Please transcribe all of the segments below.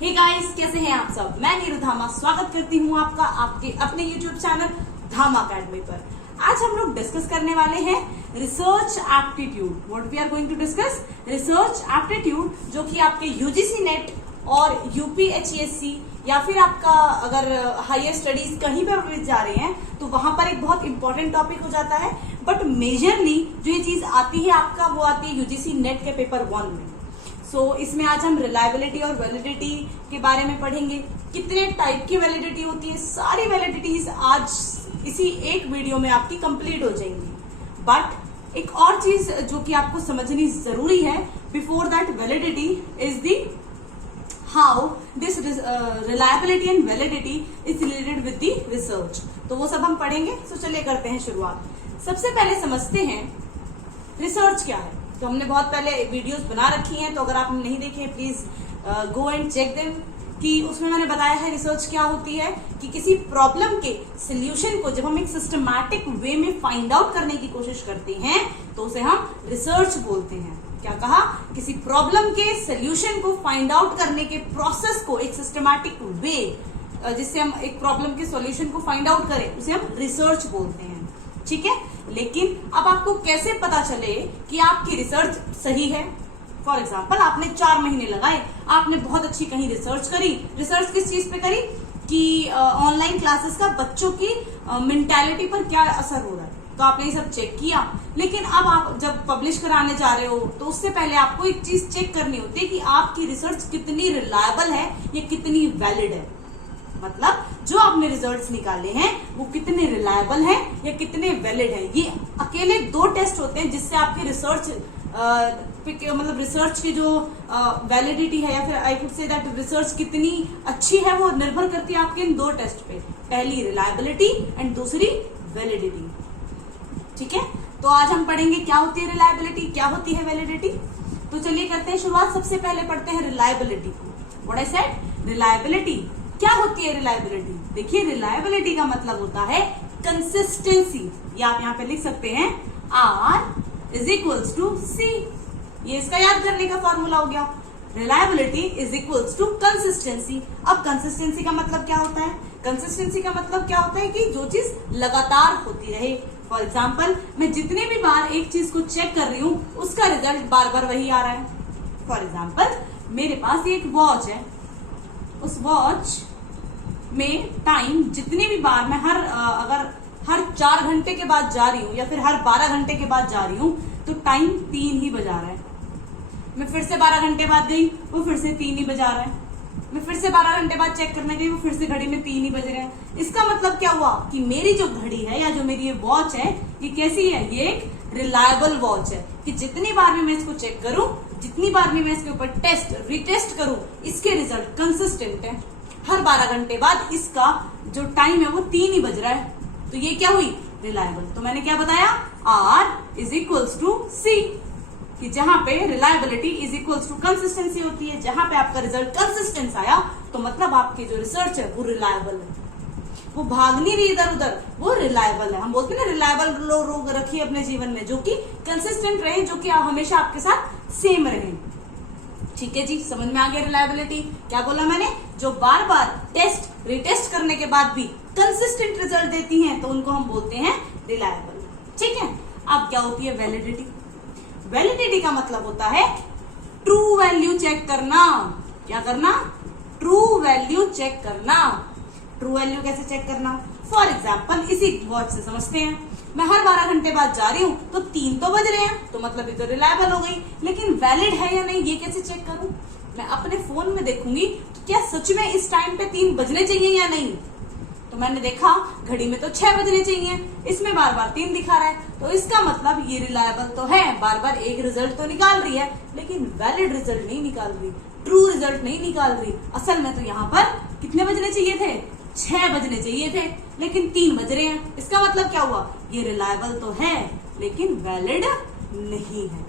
Hey guys, कैसे हैं आप सब। मैं नीरू धामा स्वागत करती हूँ आपका आपके अपने यूट्यूब चैनल धामा अकेडमी पर। आज हम लोग डिस्कस करने वाले हैं research aptitude. What we are going to discuss research aptitude, जो कि आपके यूजीसी नेट और यूपीएचएससी या फिर आपका अगर हायर स्टडीज कहीं पर जा रहे हैं तो वहां पर एक बहुत इंपॉर्टेंट टॉपिक हो जाता है। बट मेजरली जो ये चीज आती है आपका, वो आती है यूजीसी नेट के पेपर 1 में। इसमें आज हम रिलायबिलिटी और वैलिडिटी के बारे में पढ़ेंगे। कितने टाइप की वैलिडिटी होती है, सारी वैलिडिटीज आज इसी एक वीडियो में आपकी कंप्लीट हो जाएंगी। बट एक और चीज जो कि आपको समझनी जरूरी है before that, validity is the how this reliability and validity is related with the research. तो वो सब हम पढ़ेंगे। चलिए करते हैं शुरुआत। सबसे पहले समझते हैं रिसर्च क्या है। तो हमने बहुत पहले वीडियोस बना रखी हैं, तो अगर आपने नहीं देखे please go and check them, कि उसमें मैंने बताया है रिसर्च क्या होती है कि किसी प्रॉब्लम के सोल्यूशन को जब हम एक सिस्टमैटिक वे में फाइंड आउट करने की कोशिश करते हैं तो उसे हम रिसर्च बोलते हैं। क्या कहा? किसी प्रॉब्लम के सोल्यूशन को फाइंड आउट करने के प्रोसेस को एक सिस्टमैटिक वे, जिससे हम एक प्रॉब्लम के सॉल्यूशन को फाइंड आउट करें, उसे हम रिसर्च बोलते हैं। ठीक है, लेकिन अब आपको कैसे पता चले कि आपकी रिसर्च सही है? फॉर एग्जाम्पल, आपने 4 महीने लगाए, आपने बहुत अच्छी कहीं रिसर्च करी। रिसर्च किस चीज पे करी? कि ऑनलाइन क्लासेस का बच्चों की मेंटालिटी पर क्या असर हो रहा है। तो आपने ये सब चेक किया, लेकिन अब आप जब पब्लिश कराने जा रहे हो तो उससे पहले आपको एक चीज चेक करनी होती है कि आपकी रिसर्च कितनी रिलायबल है या कितनी वैलिड है। मतलब जो आपने रिजल्ट्स निकाले हैं वो कितने रिलायबल हैं या कितने वैलिड हैं। ये अकेले 2 टेस्ट होते हैं जिससे आपकी रिसर्च मतलब रिसर्च की जो वैलिडिटी है या फिर I could say that research कितनी अच्छी है, वो निर्भर करती है आपके इन 2 टेस्ट पे। पहली रिलायबिलिटी एंड दूसरी वैलिडिटी। ठीक है, तो आज हम पढ़ेंगे क्या होती है रिलायबिलिटी, क्या होती है वैलिडिटी। तो चलिए करते हैं शुरुआत। सबसे पहले पढ़ते हैं रिलायबिलिटी को। व्हाट आई सेड, रिलायबिलिटी क्या होती है। रिलायबिलिटी, देखिए रिलायबिलिटी का मतलब होता है कंसिस्टेंसी। ये आप यहाँ पे लिख सकते हैं R is equals to C। ये इसका याद करने का फॉर्मूला हो गया। Reliability is equals to consistency. अब कंसिस्टेंसी का मतलब क्या होता है? कंसिस्टेंसी का मतलब क्या होता है कि जो चीज लगातार होती रहे। फॉर एग्जाम्पल, मैं जितने भी बार एक चीज को चेक कर रही हूँ उसका रिजल्ट बार बार वही आ रहा है। फॉर एग्जाम्पल, मेरे पास एक वॉच है, उस वॉच में टाइम जितनी भी बार मैं अगर हर 4 घंटे के बाद जा रही हूँ या फिर हर 12 घंटे के बाद जा रही हूँ तो टाइम 3 ही बजा रहा है। मैं फिर से 12 घंटे बाद गई, वो फिर से 3 ही बजा रहा है। मैं फिर से 12 घंटे बाद चेक करने गई, वो फिर से घड़ी में 3 ही बज रहे हैं। इसका मतलब क्या हुआ कि मेरी जो घड़ी है या जो मेरी ये वॉच है, ये कैसी है? ये एक रिलायबल वॉच है कि जितनी बार भी मैं इसको चेक करूं, जितनी बार भी मैं इसके ऊपर टेस्ट रिटेस्ट करूं, इसके रिजल्ट कंसिस्टेंट है। हर 12 घंटे बाद इसका जो टाइम है वो 3 ही बज रहा है। तो ये क्या हुई? रिलायबल। तो मैंने क्या बताया? R is equals to C, कि जहां पे reliability is equals to consistency होती है। जहां पे आपका रिजल्ट कंसिस्टेंस आया तो मतलब आपकी जो रिसर्च है वो रिलायबल है, वो भाग नहीं रही इधर उधर, वो रिलायबल है। हम बोलते हैं ना रिलायबल लोग रखिए अपने जीवन में, जो कि कंसिस्टेंट रहे, जो कि हमेशा आपके साथ सेम रहे। ठीक है जी, समझ में आ गया रिलायबिलिटी। क्या बोला मैंने? जो बार बार टेस्ट रिटेस्ट करने के बाद भी कंसिस्टेंट रिजल्ट देती हैं तो उनको हम बोलते हैं रिलायबल। ठीक है, अब क्या होती है वैलिडिटी। वैलिडिटी का मतलब होता है ट्रू वैल्यू चेक करना। क्या करना? ट्रू वैल्यू चेक करना। ट्रू वैल्यू कैसे चेक करना? फॉर एग्जाम्पल, इसी वॉच से समझते हैं। मैं हर 12 घंटे बाद जा रही हूँ तो 3 तो बज रहे हैं, तो मतलब ये तो रिलायबल हो गई। लेकिन वैलिड है या नहीं, ये कैसे चेक करूं? मैं अपने फोन में देखूंगी तो क्या सच में इस टाइम पे 3 बजने चाहिए या नहीं। तो मैंने देखा घड़ी में तो 6 बजने चाहिए, इसमें बार बार 3 दिखा रहा है, तो इसका मतलब ये रिलायबल तो है, बार बार एक रिजल्ट तो निकाल रही है, लेकिन वैलिड रिजल्ट नहीं निकाल रही, ट्रू रिजल्ट नहीं निकाल रही। असल में तो यहाँ पर कितने बजने चाहिए थे? 6 बजने चाहिए थे, लेकिन 3 बज रहे हैं। इसका मतलब क्या हुआ? ये रिलायबल तो है लेकिन वैलिड नहीं है।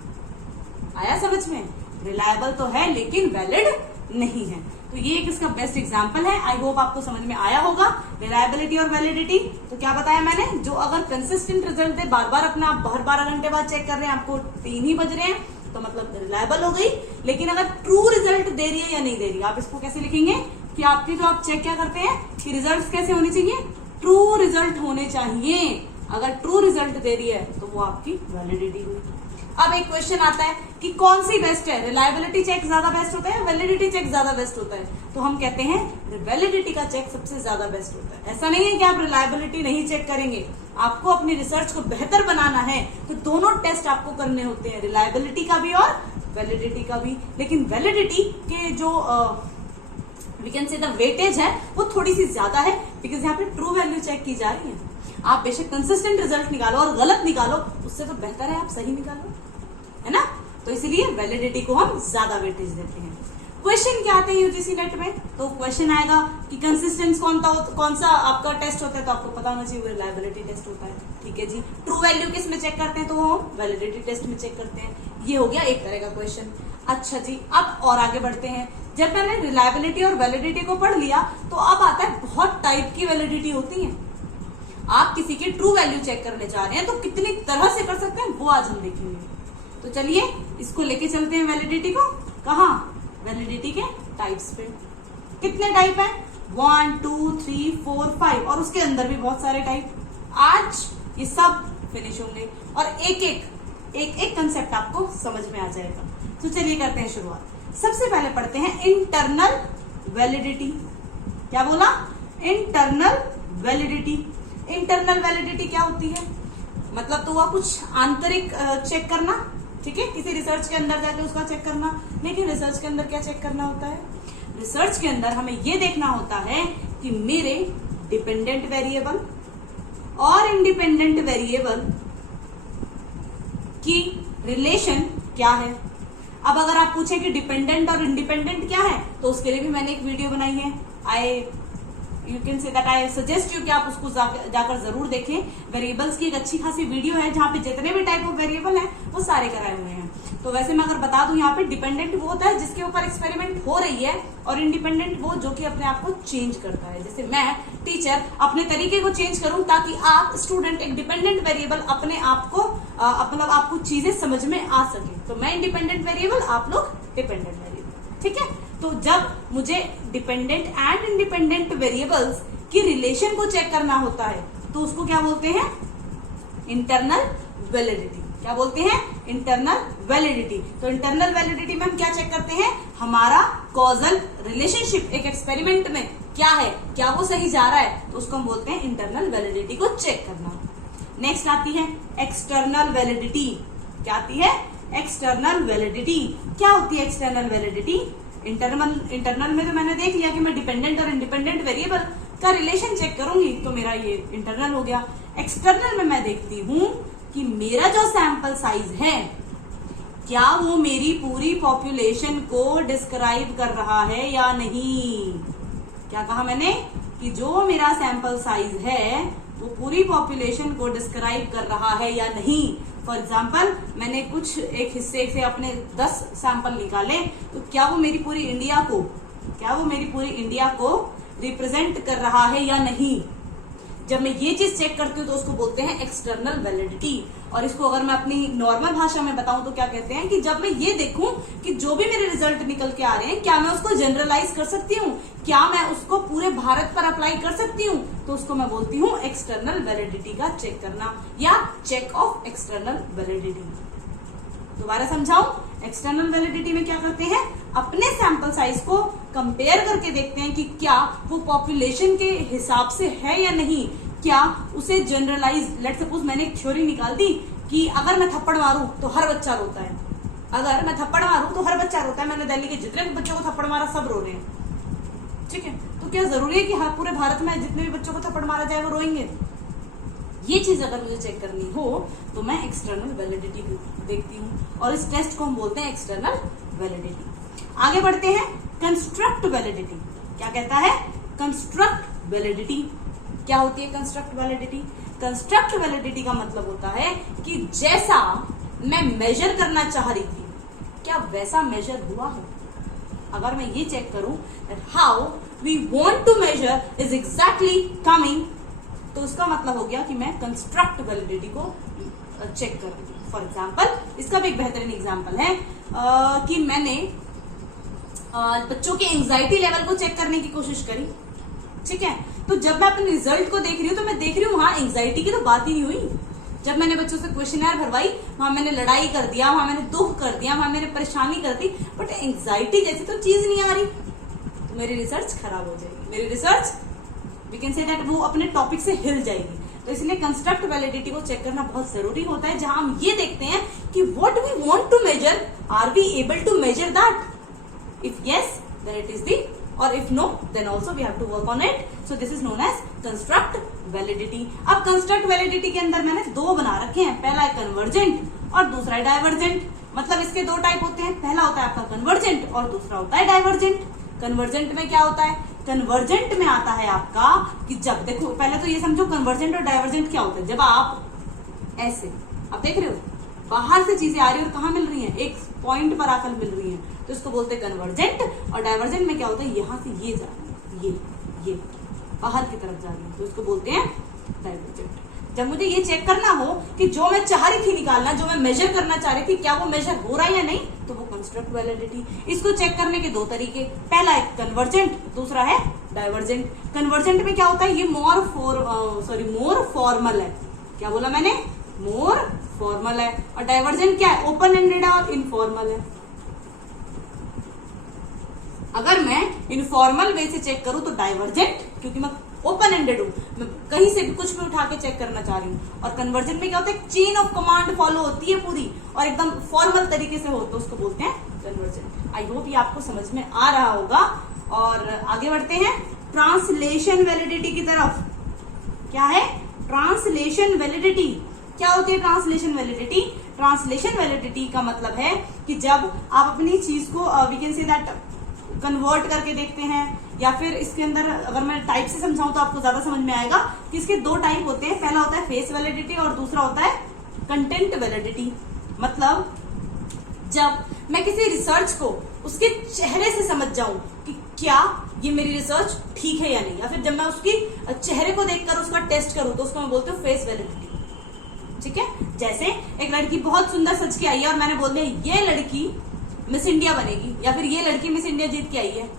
आया समझ में? रिलायबल तो है लेकिन वैलिड नहीं है। तो ये एक इसका बेस्ट एग्जांपल है। आई होप आपको समझ में आया होगा रिलायबिलिटी और वैलिडिटी। तो क्या बताया मैंने? जो अगर कंसिस्टेंट रिजल्ट दे, बार बार अपना हर 12 घंटे बाद चेक कर रहे हैं, आपको 3 ही बज रहे हैं, तो मतलब रिलायबल हो गई। लेकिन अगर ट्रू रिजल्ट दे रही है या नहीं दे रही है, आप इसको कैसे लिखेंगे कि आपकी जो आप चेक क्या करते हैं कि रिजल्ट कैसे होने चाहिए, ट्रू रिजल्ट होने चाहिए। अगर ट्रू रिजल्ट दे रही है तो वो आपकी वैलिडिटी हुई। अब एक क्वेश्चन आता है कि कौन सी बेस्ट है, रिलायबिलिटी चेक ज्यादा बेस्ट होता है, वैलिडिटी चेक ज्यादा बेस्ट होता है? तो हम कहते हैं वैलिडिटी का चेक सबसे ज्यादा बेस्ट होता है। ऐसा नहीं है कि आप रिलायबिलिटी नहीं चेक करेंगे, आपको अपनी रिसर्च को बेहतर बनाना है तो दोनों टेस्ट आपको करने होते हैं, रिलायबिलिटी का भी और वैलिडिटी का भी। लेकिन वैलिडिटी के जो we can say the weightage है वो थोड़ी सी ज्यादा है, बिकॉज यहाँ पे ट्रू वैल्यू चेक की जा रही है। आप बेशक कंसिस्टेंट रिजल्ट निकालो और गलत निकालो, उससे तो बेहतर है आप सही निकालो, है ना। तो इसीलिए वैलिडिटी को हम ज्यादा वेटेज देते हैं। क्वेश्चन क्या आते हैं यूजीसी नेट में, तो क्वेश्चन आएगा कि कंसिस्टेंस कौन सा आपका टेस्ट होता है, तो आपको पता होना चाहिए वो रिलायबिलिटी टेस्ट होता है। ठीक है जी। ट्रू वैल्यू किस में चेक करते हैं, तो वो वैलिडिटी टेस्ट में चेक करते हैं। ये हो गया एक तरह का क्वेश्चन। अच्छा जी, अब और आगे बढ़ते हैं। जब मैंने रिलायबिलिटी और वैलिडिटी को पढ़ लिया तो अब आता है बहुत टाइप की वैलिडिटी होती है। आप किसी की ट्रू वैल्यू चेक करने जा रहे हैं तो कितनी तरह से कर सकते हैं वो आज हम देखेंगे। तो चलिए इसको लेके चलते हैं वैलिडिटी को। कहाँ? वैलिडिटी के टाइप्स पे। कितने टाइप हैं? 1 2 3 4 5 और उसके अंदर भी बहुत सारे टाइप। आज ये सब फिनिश होंगे और एक एक कंसेप्ट आपको समझ में आ जाएगा। तो चलिए करते हैं शुरुआत। सबसे पहले पढ़ते हैं इंटरनल वैलिडिटी। क्या बोला? Internal validity. इंटरनल वैलिडिटी क्या होती है? मतलब तो हुआ कुछ आंतरिक चेक करना, ठीक है, किसी रिसर्च के अंदर जाके उसका चेक करना। लेकिन रिसर्च के अंदर क्या चेक करना होता है? रिसर्च के अंदर हमें ये देखना होता है कि मेरे डिपेंडेंट वेरिएबल और इंडिपेंडेंट वेरिएबल की रिलेशन क्या है। अब अगर आप पूछे कि डिपेंडेंट और इंडिपेंडेंट क्या है, तो उसके लिए भी मैंने एक वीडियो बनाई है। You can say that I suggest you कि आप उसको जाकर जरूर देखें। वेरिएबल्स की एक अच्छी खासी वीडियो है जहां पे जितने भी टाइप ऑफ वेरिएबल हैं वो सारे कराए हुए हैं। तो वैसे मैं अगर बता दूं, यहाँ पे डिपेंडेंट वो होता है जिसके ऊपर एक्सपेरिमेंट हो रही है, और इंडिपेंडेंट वो जो कि अपने आप को चेंज करता है। जैसे मैं टीचर अपने तरीके को चेंज करूं ताकि आप स्टूडेंट एक डिपेंडेंट वेरिएबल अपने आप को मतलब आपको चीजें समझ में आ सके। तो मैं इंडिपेंडेंट वेरिएबल, आप लोग डिपेंडेंट वेरिएबल। ठीक है। तो जब मुझे डिपेंडेंट एंड इंडिपेंडेंट वेरिएबल्स की रिलेशन को चेक करना होता है तो उसको क्या बोलते हैं? Internal validity. क्या बोलते हैं? Internal validity. तो इंटरनल वैलिडिटी में हम क्या चेक करते हैं? हमारा कॉजल रिलेशनशिप एक एक्सपेरिमेंट में क्या है, क्या वो सही जा रहा है, तो उसको हम बोलते हैं इंटरनल वैलिडिटी को चेक करना। नेक्स्ट आती है एक्सटर्नल वैलिडिटी। क्या आती है? External validity. क्या होती है एक्सटर्नल वैलिडिटी? इंटरनल में तो मैंने देख लिया कि मैं डिपेंडेंट और इंडिपेंडेंट वेरिएबल का रिलेशन चेक करूंगी, तो मेरा ये इंटरनल हो गया। एक्सटर्नल में मैं देखती हूं कि मेरा जो सैंपल साइज है क्या वो मेरी पूरी पॉपुलेशन को डिस्क्राइब कर रहा है या नहीं। क्या कहा मैंने? कि जो मेरा सैंपल साइज है वो पूरी पॉपुलेशन को डिस्क्राइब कर रहा है या नहीं। फॉर एग्जाम्पल, मैंने कुछ एक हिस्से से अपने 10 सैंपल निकाले, तो क्या वो मेरी पूरी इंडिया को रिप्रेजेंट कर रहा है या नहीं। जब मैं ये चीज चेक करती हूँ तो उसको बोलते हैं एक्सटर्नल वैलिडिटी। और इसको अगर मैं अपनी नॉर्मल भाषा में बताऊं तो क्या कहते हैं कि जब मैं ये देखूं कि जो भी मेरे रिजल्ट निकल के आ रहे हैं, क्या मैं उसको जनरलाइज कर सकती हूँ, क्या मैं उसको पूरे भारत पर अप्लाई कर सकती हूँ, तो उसको मैं बोलती हूँ एक्सटर्नल वैलिडिटी का चेक करना या चेक ऑफ एक्सटर्नल वैलिडिटी। दोबारा समझाऊं, एक्सटर्नल वैलिडिटी में क्या करते हैं? अपने सैंपल साइज को कंपेयर करके देखते हैं कि क्या वो पॉपुलेशन के हिसाब से है या नहीं, क्या उसे जनरलाइज। लेट सपोज मैंने एक थ्योरी निकाल दी कि अगर मैं थप्पड़ मारूं तो हर बच्चा रोता है, अगर मैं थप्पड़ मारूं तो हर बच्चा रोता है। मैंने दिल्ली के जितने भी बच्चों को थप्पड़ मारा सब रो रहे हैं। ठीक है, तो क्या जरूरी है कि हर पूरे भारत में जितने भी बच्चों को थप्पड़ मारा जाए वो रोएंगे? ये चीज अगर मुझे चेक करनी हो तो मैं एक्सटर्नल वैलिडिटी देखती हूँ और इस टेस्ट को हम बोलते हैं एक्सटर्नल वैलिडिटी। आगे बढ़ते हैं कंस्ट्रक्ट वैलिडिटी। क्या कहता है? Construct validity. क्या होती है कंस्ट्रक्ट वैलिडिटी? कंस्ट्रक्ट वैलिडिटी का मतलब होता है कि जैसा मैं मेजर करना चाह रही थी क्या वैसा मेजर हुआ है। अगर मैं ये चेक करूं how we want to measure is exactly coming, तो उसका मतलब हो गया कि मैं कंस्ट्रक्ट वैलिडिटी को चेक कर रही हूं। फॉर एग्जाम्पल इसका भी एक बेहतरीन एग्जाम्पल है कि मैंने बच्चों के एंजाइटी लेवल को चेक करने की कोशिश करी, ठीक है। तो जब मैं अपने रिजल्ट को देख रही हूँ तो मैं देख रही हूँ वहां एंजाइटी की तो बात ही नहीं हुई। जब मैंने बच्चों से क्वेश्चनर भरवाई वहां मैंने लड़ाई कर दिया, वहां मैंने दुख कर दिया, वहां मैंने परेशानी कर दी, बट एंजाइटी जैसी तो चीज नहीं आ रही, तो मेरी रिसर्च खराब हो जाएगी। मेरी research we can say that वो अपने टॉपिक से हिल जाएगी। तो इसलिए कंस्ट्रक्ट वैलिडिटी को चेक करना बहुत जरूरी होता है, जहां हम ये देखते हैं कि what we want to measure, are we able to measure that? If yes then it is the, और if no then also we have to work on it. So this is known as construct validity. अब construct validity के अंदर मैंने दो बना रखे हैं, पहला है कन्वर्जेंट और दूसरा है डाइवर्जेंट। मतलब इसके दो टाइप होते हैं, पहला होता है आपका कन्वर्जेंट और दूसरा होता है डाइवर्जेंट। कन्वर्जेंट में क्या होता है? कन्वर्जेंट में आता है आपका कि जब देखो पहले तो ये समझो कन्वर्जेंट और डाइवर्जेंट क्या होता है। जब आप ऐसे आप देख रहे हो बाहर से चीजें आ रही है और कहाँ मिल रही हैं, एक पॉइंट पर आकर मिल रही हैं, तो इसको बोलते हैं कन्वर्जेंट। और डाइवर्जेंट में क्या होता है, यहां से ये जा रही है, ये बाहर की तरफ जा रही है, तो इसको बोलते हैं डाइवर्जेंट। जब मुझे ये चेक करना हो कि जो मैं चाह रही थी निकालना, जो मैं मेजर करना चाह रही थी, क्या वो मेजर हो रहा है या नहीं, तो वो कंस्ट्रक्ट वैलिडिटी। इसको चेक करने के दो तरीके, पहला है कन्वर्जेंट, दूसरा है डाइवर्जेंट। कन्वर्जेंट में क्या होता है, ये मोर फॉर्मल है। क्या बोला मैंने? मोर फॉर्मल है। और डाइवर्जेंट क्या है? ओपन एंडेड है और इनफॉर्मल है। अगर मैं इनफॉर्मल वे से चेक करूं तो डाइवर्जेंट, क्योंकि मैं ओपन एंडेड हूं, मैं कहीं से भी कुछ भी उठा के चेक करना चाह रही हूं। और कन्वर्जेंट में क्या होता है, चेन ऑफ कमांड फॉलो होती है पूरी और एकदम फॉर्मल तरीके से हो, तो उसको बोलते हैं कन्वर्जेंट। आई होप ये आपको समझ में आ रहा होगा। और आगे बढ़ते हैं ट्रांसलेशन वैलिडिटी की तरफ। क्या है ट्रांसलेशन वैलिडिटी? क्या होती है ट्रांसलेशन वैलिडिटी? ट्रांसलेशन वैलिडिटी का मतलब है कि जब आप अपनी चीज को we can say that convert करके देखते हैं, या फिर इसके अंदर अगर मैं टाइप से समझाऊं तो आपको ज्यादा समझ में आएगा कि इसके दो टाइप होते हैं, पहला होता है फेस वैलिडिटी और दूसरा होता है कंटेंट वैलिडिटी। मतलब जब मैं किसी रिसर्च को उसके चेहरे से समझ जाऊं कि क्या ये मेरी रिसर्च ठीक है या नहीं, या फिर जब मैं उसकी चेहरे को देखकर उसका टेस्ट करूं तो उसको मैं बोलती हूँ फेस वैलिडिटी, ठीक है। जैसे एक लड़की बहुत सुंदर सज के आई है और मैंने बोल दिया ये लड़की मिस इंडिया बनेगी, या फिर ये लड़की मिस इंडिया जीत के आई है,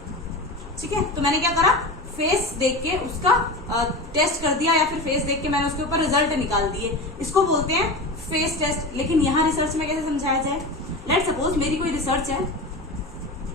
ठीक है। तो मैंने क्या करा, फेस देख के उसका टेस्ट कर दिया, या फिर फेस देख के मैंने उसके ऊपर रिजल्ट निकाल दिए, इसको बोलते हैं फेस टेस्ट। लेकिन यहाँ रिसर्च में कैसे समझाया जाए? लेट सपोज मेरी कोई रिसर्च है,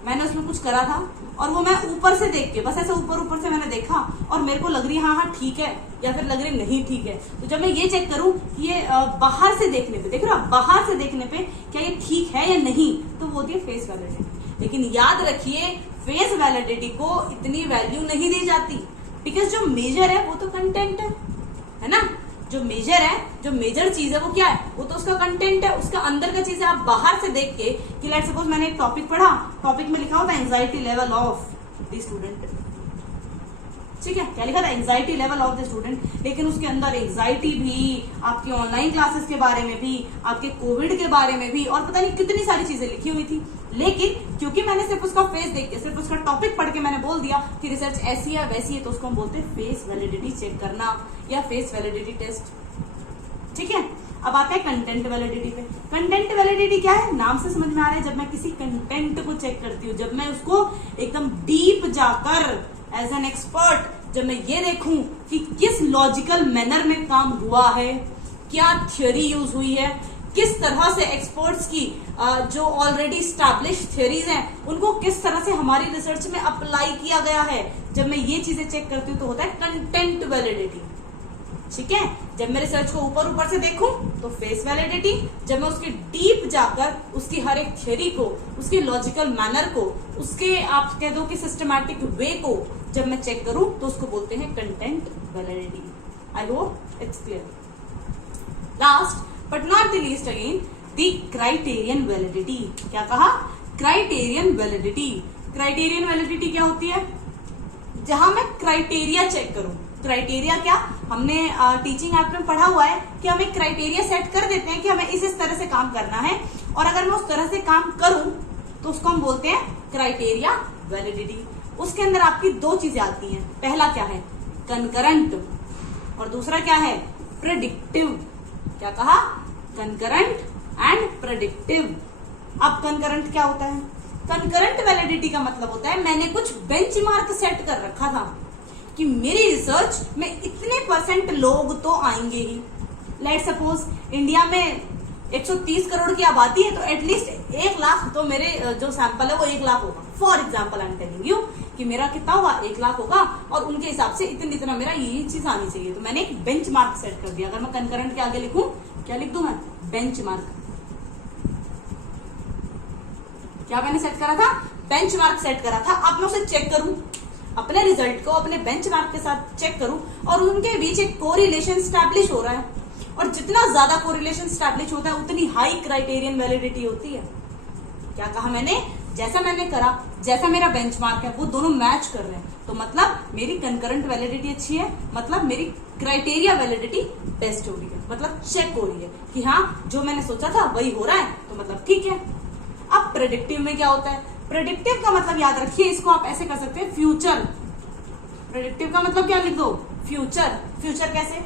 मैंने उसमें कुछ करा था और वो मैं ऊपर से देख के, बस ऐसे ऊपर से मैंने देखा और मेरे को लग रही हाँ ठीक है, या फिर लग रही नहीं ठीक है। तो जब मैं ये चेक करूं कि ये बाहर से देखने पे, देख रहे हो बाहर से देखने पे क्या ये ठीक है या नहीं, तो वो होती है फेस वैलिडिटी। लेकिन याद रखिए फेस वैलिडिटी को इतनी वैल्यू नहीं दी जाती, बिकॉज जो मेजर है वो तो कंटेंट है ना। जो मेजर है, जो मेजर चीज है वो क्या है, वो तो उसका कंटेंट है, उसका अंदर का चीज है। आप बाहर से देख के कि लेट्स सपोज मैंने एक टॉपिक पढ़ा, टॉपिक में लिखा होता है anxiety level of the student, ठीक है। क्या लिखा था? Anxiety level of the student. लेकिन उसके अंदर एंजाइटी भी, आपकी ऑनलाइन क्लासेस के बारे में भी, आपके कोविड के बारे में भी, और पता नहीं कितनी सारी चीजें लिखी हुई थी। लेकिन क्योंकि मैंने सिर्फ उसका फेस देख के, सिर्फ उसका टॉपिक पढ़ के मैंने बोल दिया कि रिसर्च ऐसी है वैसी है, तो उसको हम बोलते हैं फेस वैलिडिटी चेक करना या फेस वैलिडिटी टेस्ट, ठीक है। अब आता है कंटेंट वैलिडिटी पे। कंटेंट वैलिडिटी क्या है? नाम से समझ में आ रहा है, जब मैं किसी कंटेंट को चेक करती हूँ, जब मैं उसको एकदम डीप जाकर एज एन एक्सपर्ट, जब मैं ये देखूं कि किस लॉजिकल मैनर में काम हुआ है, क्या थ्योरी यूज हुई है, किस तरह से एक्सपर्ट्स की जो ऑलरेडी स्टैब्लिश थ्योरीज हैं उनको किस तरह से हमारी रिसर्च में अप्लाई किया गया है, जब मैं ये चीजें चेक करती हूँ तो होता है कंटेंट वैलिडिटी, ठीक है। जब मैं रिसर्च को ऊपर से देखूं तो फेस वैलिडिटी, जब मैं उसके डीप जाकर उसकी हर एक थ्योरी को, उसके लॉजिकल मैनर को, उसके आप कह दो कि सिस्टमैटिक वे को जब मैं चेक करूं तो उसको बोलते हैं content validity. I hope it's clear. Last but not the least again the criterion validity. क्या कहा? Criterion validity. क्राइटेरियन वैलिडिटी क्या होती है? जहां मैं क्राइटेरिया चेक करूं। क्राइटेरिया क्या? हमने टीचिंग एक्ट में पढ़ा हुआ है कि हम एक क्राइटेरिया सेट कर देते हैं कि हमें इस तरह से काम करना है, और अगर मैं उस तरह से काम करूं तो उसको हम बोलते हैं क्राइटेरिया वैलिडिटी। उसके अंदर आपकी दो चीजें आती हैं, पहला क्या है? कंकरेंट, और दूसरा क्या है? प्रेडिक्टिव। क्या कहा? Concurrent and predictive. अब कंकरेंट क्या होता है? कंकरेंट वैलिडिटी का मतलब होता है मैंने कुछ बेंचमार्क सेट कर रखा था कि मेरी रिसर्च में इतने % लोग तो आएंगे ही। लेट सपोज इंडिया में 130 करोड़ की आबादी है, तो एटलीस्ट 1 लाख तो मेरे जो सैंपल है वो 1 लाख होगा। For example I am telling you कि मेरा कितना होगा, 1 लाख होगा, और उनके हिसाब से इतना मेरा ये चीज आनी चाहिए। तो मैंने एक बेंचमार्क सेट कर दिया। अगर मैं कंकरेंट के आगे लिखूं, क्या लिख दूं मैं? बेंचमार्क। क्या मैंने सेट करा था? बेंचमार्क सेट करा था। अब मैं उसे चेक करूं, अपने रिजल्ट को अपने बेंचमार्क के साथ चेक करूं, और उनके बीच एक कोरिलेशन स्टैब्लिश हो रहा है, और जितना ज्यादा कोरिलेशन स्टैब्लिश होता है उतनी हाई क्राइटेरियन वैलिडिटी होती है। क्या कहा मैंने? जैसा मैंने करा, जैसा मेरा बेंचमार्क है, वो दोनों मैच कर रहे हैं, तो मतलब मेरी कंकरेंट वैलिडिटी अच्छी है, मतलब मेरी क्राइटेरिया वैलिडिटी बेस्ट हो रही है, मतलब चेक हो रही है कि हाँ जो मैंने सोचा था वही हो रहा है, तो मतलब ठीक है। अब प्रेडिक्टिव में क्या होता है? प्रेडिक्टिव का मतलब याद रखिए, इसको आप ऐसे कर सकते हैं, फ्यूचर। प्रेडिक्टिव का मतलब क्या लिख दो? फ्यूचर। फ्यूचर कैसे?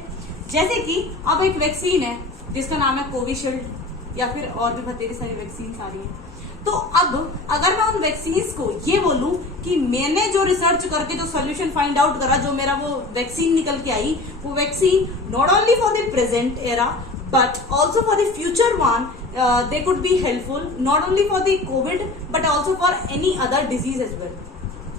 जैसे कि अब एक वैक्सीन है जिसका नाम है कोविशील्ड, या फिर और भी बहुत सारी वैक्सीन आ रही है। तो अब अगर मैं उन वैक्सीन को ये बोलूं कि मैंने जो रिसर्च करके जो सोल्यूशन फाइंड आउट करा, जो मेरा वो वैक्सीन निकल के आई, वो vaccine not only for the present era but also for the future one, they could be helpful not only for the Covid but also for any other disease as well.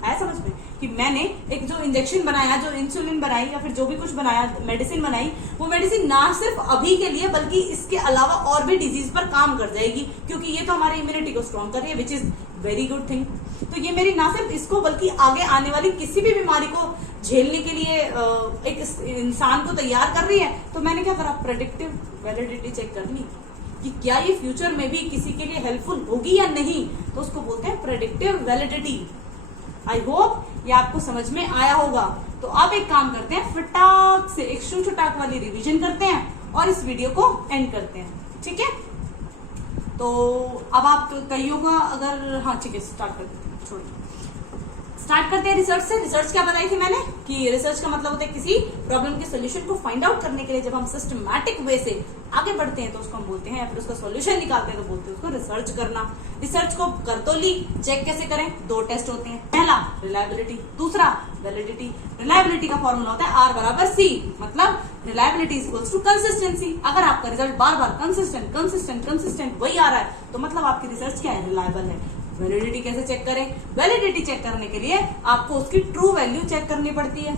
है समझ में कि मैंने एक जो इंजेक्शन बनाया, जो insulin बनाई, या फिर जो भी कुछ बनाया, मेडिसिन बनाई, वो मेडिसिन ना सिर्फ अभी के लिए बल्कि इसके अलावा और भी डिजीज पर काम कर जाएगी, क्योंकि ये तो हमारी इम्यूनिटी को स्ट्रॉन्ग कर रही है, which is very good thing. तो ये मेरी ना सिर्फ इसको बल्कि आगे आने वाली किसी भी बीमारी को झेलने के लिए एक इंसान को तैयार कर रही है। तो मैंने क्या करा? प्रेडिक्टिव वैलिडिटी चेक कर ली कि क्या ये फ्यूचर में भी किसी के लिए हेल्पफुल होगी या नहीं, तो उसको बोलते हैं प्रेडिक्टिव वैलिडिटी। आई होप ये आपको समझ में आया होगा। तो अब एक काम करते हैं, फटाक से एक छुटाक वाली रिवीजन करते हैं और इस वीडियो को एंड करते हैं, ठीक है? तो अब आप कहिएगा अगर, हाँ ठीक है, स्टार्ट कर देते हैं, छोड़िए, स्टार्ट करते हैं रिसर्च से। रिसर्च क्या बताई थी मैंने कि रिसर्च का मतलब होता है किसी प्रॉब्लम के सोल्यूशन को फाइंड आउट करने के लिए जब हम सिस्टमैटिक वे से आगे बढ़ते हैं तो उसको हम बोलते हैं, या फिर उसका सॉल्यूशन निकालते हैं तो बोलते हैं उसको रिसर्च करना। रिसर्च को कर तो ली, चेक कैसे करें? 2 टेस्ट होते हैं, पहला रिलायबिलिटी, दूसरा वैलिडिटी। रिलायबिलिटी का फॉर्मूला होता है R बराबर C, मतलब रिलायबिलिटी इक्वल्स टू कंसिस्टेंसी। अगर आपका रिजल्ट बार बार कंसिस्टेंट वही आ रहा है तो मतलब आपकी रिसर्च क्या है? रिलायबल है। वैलिडिटी कैसे चेक करें? वैलिडिटी चेक करने के लिए आपको उसकी ट्रू वैल्यू चेक करनी पड़ती है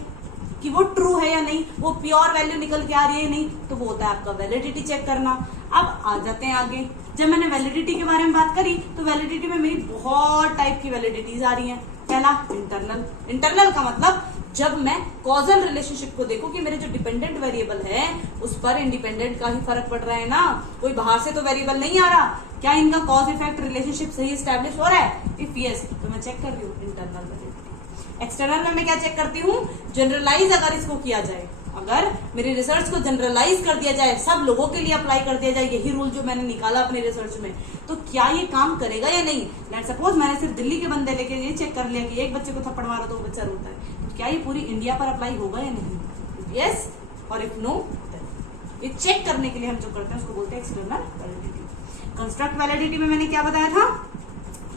कि वो ट्रू है या नहीं, वो प्योर वैल्यू निकल के आ रही है नहीं, तो वो होता है आपका वैलिडिटी चेक करना। अब आ जाते हैं आगे। जब मैंने वैलिडिटी के बारे में बात करी तो वैलिडिटी में मेरी बहुत टाइप की वैलिडिटीज आ रही हैं। पहला इंटरनल। इंटरनल का मतलब जब मैं कॉजल रिलेशनशिप को देखूं कि मेरे जो डिपेंडेंट वेरिएबल है उस पर इंडिपेंडेंट का ही फर्क पड़ रहा है ना, कोई बाहर से तो वेरिएबल नहीं आ रहा, क्या इनका कॉज इफेक्ट रिलेशनशिप सही स्टैब्लिश हो रहा है? इफ यस तो मैं चेक कर रही हूँ इंटरनल वैलिडिटी। एक्सटर्नल में मैं क्या चेक करती हूँ? जनरलाइज अगर इसको किया जाए, अगर मेरी रिसर्च को जनरलाइज कर दिया जाए, सब लोगों के लिए अप्लाई कर दिया जाए, यही रूल जो मैंने निकाला अपने रिसर्च में, तो क्या ये काम करेगा या नहीं? लेट्स सपोज मैंने सिर्फ दिल्ली के बंदे लेके ये चेक कर लिया कि एक बच्चे को थप्पड़ मारा तो वो बच्चा रोता है, तो क्या ये पूरी इंडिया पर अप्लाई होगा या नहीं? यस और इफ नो, ये चेक करने के लिए हम जो करते हैं उसको बोलते हैं एक्सटर्नल वैलिडिटी। कंस्ट्रक्ट वैलिडिटी में मैंने क्या बताया था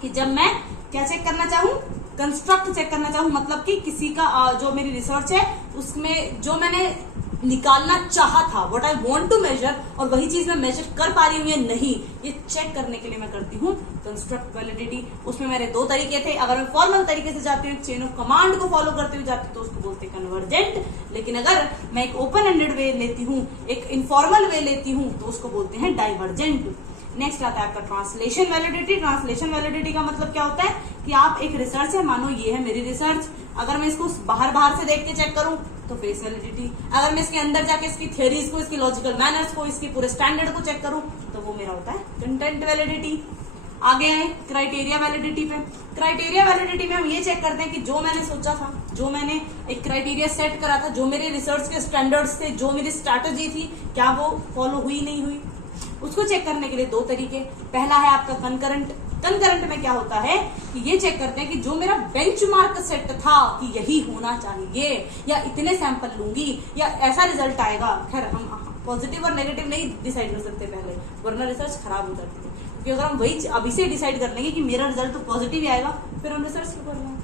कि जब मैं क्या चेक करना चाहूँ? कंस्ट्रक्ट चेक करना चाहूँ, मतलब कि किसी का जो मेरी रिसर्च है उसमें जो मैंने निकालना चाहा था, what I want to measure, और वही चीज मैं मेजर कर पा रही हूँ या नहीं, ये चेक करने के लिए मैं करती हूँ कंस्ट्रक्ट वैलिडिटी। उसमें मेरे 2 तरीके थे। अगर मैं फॉर्मल तरीके से जाती हूँ, चेन ऑफ कमांड को फॉलो करते हुए जाती हूँ, तो उसको बोलते हैं कन्वर्जेंट। लेकिन अगर मैं एक ओपन एंडेड वे लेती हूँ, एक इनफॉर्मल वे लेती हूँ, तो उसको बोलते हैं डाइवर्जेंट। नेक्स्ट आता है आपका ट्रांसलेशन वैलिडिटी। ट्रांसलेशन वैलिडिटी का मतलब क्या होता है कि आप एक रिसर्च है, मानो ये है मेरी रिसर्च, अगर मैं इसको बाहर से देख के चेक करूं तो फेस वैलिडिटी, अगर मैं इसके अंदर जाके इसकी थियरीज को, इसकी लॉजिकल मैनर्स को, इसकी पूरे स्टैंडर्ड को चेक करूं तो वो मेरा होता है कंटेंट वैलिडिटी। आगे आए क्राइटेरिया वैलिडिटी पे। क्राइटेरिया वैलिडिटी में हम ये चेक करते हैं कि जो मैंने सोचा था, जो मैंने एक क्राइटेरिया सेट करा था, जो मेरे रिसर्च के स्टैंडर्ड्स थे, जो मेरी स्ट्रैटेजी थी, क्या वो फॉलो हुई नहीं हुई, उसको चेक करने के लिए 2 तरीके। पहला है आपका कंकरेंट। कंकरेंट में क्या होता है कि ये चेक करते हैं कि जो मेरा बेंचमार्क सेट था कि यही होना चाहिए, या इतने सैंपल लूंगी या ऐसा रिजल्ट आएगा, खैर हम पॉजिटिव और नेगेटिव नहीं डिसाइड कर सकते पहले, वरना रिसर्च खराब हो जाती है। क्योंकि अगर हम वही अभी से डिसाइड कर लेंगे कि मेरा रिजल्ट तो पॉजिटिव ही आएगा, फिर हम रिसर्च क्यों कर रहे हैं,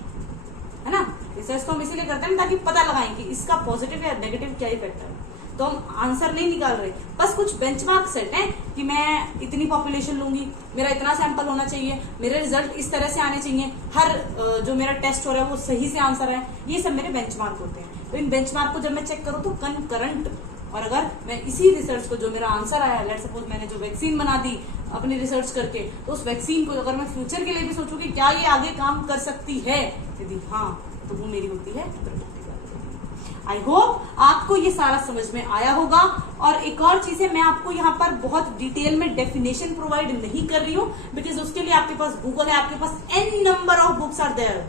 है ना। रिसर्च तो हम इसीलिए करते हैं ताकि पता लगाएं कि इसका पॉजिटिव या नेगेटिव क्या इफेक्ट है। तो हम आंसर नहीं निकाल रहे, बस कुछ बेंचमार्क सेट है कि मैं इतनी पॉपुलेशन लूंगी, मेरा इतना सैंपल होना चाहिए, मेरे रिजल्ट इस तरह से आने चाहिए, हर जो मेरा टेस्ट हो रहा है वो सही से आंसर है, ये सब मेरे बेंचमार्क होते हैं। तो इन बेंचमार्क को जब मैं चेक करूँ तो कंकरंट, और अगर मैं इसी रिसर्च को जो मेरा आंसर आया, लेट्स सपोज मैंने जो वैक्सीन बना दी अपनी रिसर्च करके, तो उस वैक्सीन को अगर मैं फ्यूचर के लिए भी सोचूं कि क्या ये आगे काम कर सकती है, यदि हाँ, तो वो मेरी होती है प्रेडिक्टिव वैलिडिटी। आई होप आपको ये सारा समझ में आया होगा। और एक और चीज है, मैं आपको यहाँ पर बहुत डिटेल में डेफिनेशन प्रोवाइड नहीं कर रही हूँ, बिकॉज उसके लिए आपके पास गूगल है, आपके पास an number of books are there,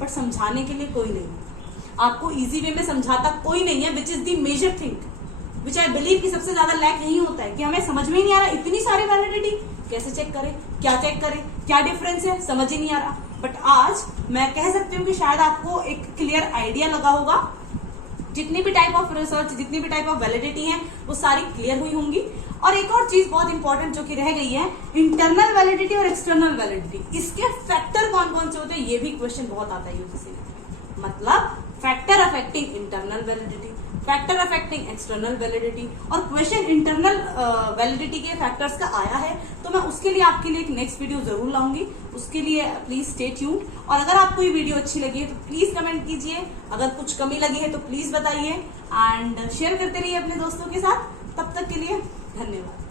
but समझाने के लिए कोई नहीं, आपको इजी वे में समझाता कोई नहीं है, which is the major thing, which I believe कि सबसे ज्यादा लैक यही होता है कि हमें समझ में ही नहीं आ रहा, इतनी सारी वैलिडिटी कैसे चेक करें, क्या चेक करें, क्या डिफरेंस है, समझ ही नहीं आ रहा। बट आज मैं कह सकती हूँ कि शायद आपको एक क्लियर आइडिया लगा होगा, जितनी भी टाइप ऑफ रिसर्च, जितनी भी टाइप ऑफ वैलिडिटी है वो सारी क्लियर हुई होंगी। और एक और चीज बहुत इंपॉर्टेंट जो कि रह गई है, इंटरनल वैलिडिटी और एक्सटर्नल वैलिडिटी, इसके फैक्टर कौन कौन से होते हैं, ये भी क्वेश्चन बहुत आता है यूजीसी में। मतलब factor affecting internal validity, factor affecting external validity, और क्वेश्चन इंटरनल वैलिडिटी के फैक्टर्स का आया है, तो मैं उसके लिए आपके लिए एक नेक्स्ट वीडियो जरूर लाऊंगी, उसके लिए प्लीज स्टे ट्यून्ड। और अगर आपको ये वीडियो अच्छी लगी है तो प्लीज कमेंट कीजिए, अगर कुछ कमी लगी है तो प्लीज बताइए, एंड शेयर करते रहिए अपने दोस्तों के साथ। तब तक के लिए धन्यवाद।